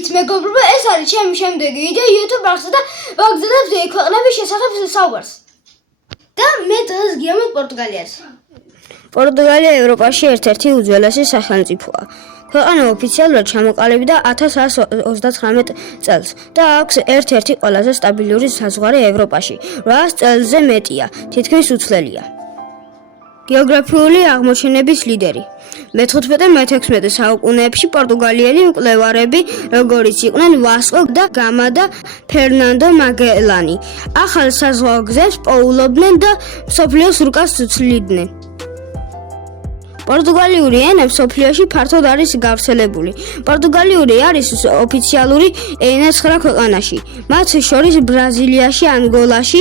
მოგესალმებით მეგობრებო, ეს არის ჩემი შემდეგი ვიდეო YouTube არხზე და ვაგზავნებ ქვეყნების შესახებ საუბარს. და მე დღეს გიამბობ პორტუგალიას. პორტუგალია ევროპაში ერთ-ერთი უძველესი სახელმწიფოა. ქვეყანა ოფიციალურად ჩამოყალიბდა 1129 წელს და აქვს ერთ-ერთი ყველაზე სტაბილური საზღვარი ევროპაში. 800 წელზე მეტია, თითქმის უცვლელია. გეოგრაფიული აღმოჩენების ლიდერი. მე-15-მე-16 საუკუნეებში პორტუგალიელი მკვლევარები, როგორიც იყვნენ ვასკო და გამა და ფერნანდო მაგელანი, ახალ საზღვაო გზებს პოულობდნენ და მსოფლიოს რუკას ცვლიდნენ. პორტუგალიური ენა მსოფლიოში ფართოდ არის გავრცელებული. პორტუგალიური არის ოფიციალური ენა 9 ქვეყანაში, მათ შორის ბრაზილიაში, ანგოლაში,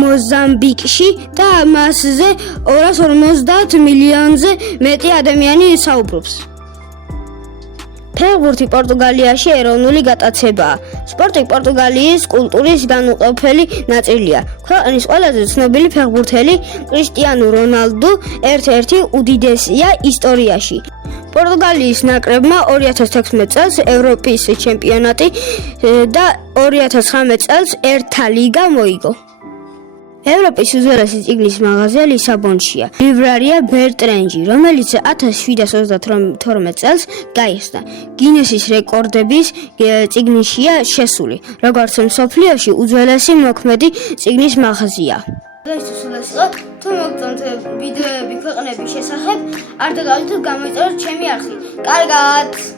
მოზამბიკში და მასზე 250 მილიონზე მეტი ადამიანი საუბრობს. ფეხბურთი პორტუგალიაში ეროვნული გატაცებაა. სპორტი პორტუგალიის კულტურის განუყოფელი ნაწილია. ქვეყნის ყველაზე ცნობილი ფეხბურთელი კრისტიანო რონალდუ ერთ-ერთი უდიდესია ისტორიაში. პორტუგალიის ნაკრებმა 2016 წელს ევროპის ჩემპიონატი და 2019 წელს ერთა ლიგა მოიგო. ევროპის უძველესი წიგნის მაღაზია ლისაბონშია. ლიბრარია ბერტრენჯი, რომელიც 1732 წელს გაიხსნა. გინესის რეკორდების წიგნშია შესული, როგორც მსოფლიოში უძველესი მოქმედი წიგნის მაღაზია. თუ მოგწონთ ვიდეოები ქვეყნების შესახებ, არ დაგავიწყდეთ გამოიწეროთ ჩემი არხი. კარგად!